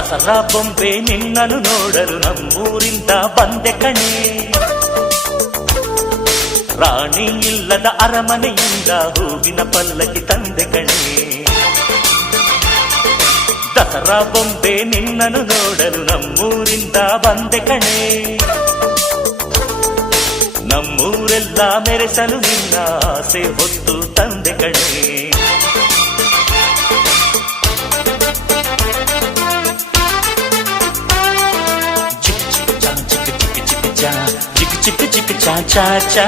ದಸರಾ ಬೊಂಬೆ ನಿನ್ನನ್ನು ನೋಡಲು ನಮ್ಮೂರಿಂದ ಬಂದೆ ಕಣೆ. ರಾಣಿ ಇಲ್ಲದ ಅರಮನೆಯಿಂದ ಹೂವಿನ ಪಲ್ಲಕ್ಕಿ ತಂದೆ ಕಣೆ. ದಸರಾ ಬೊಂಬೆ ನಿನ್ನನ್ನು ನೋಡಲು ನಮ್ಮೂರಿಂದ ಬಂದೆ ಕಣೆ. ನಮ್ಮೂರೆಲ್ಲ ಮೆರೆಸಲು ನಿನ್ನ ಆಸೆ ಹೊತ್ತು ತಂದೆ ಕಣೆ. ಚಿಕ್ ಚಿಕ್ ಚಾ ಚಾ ಚಾ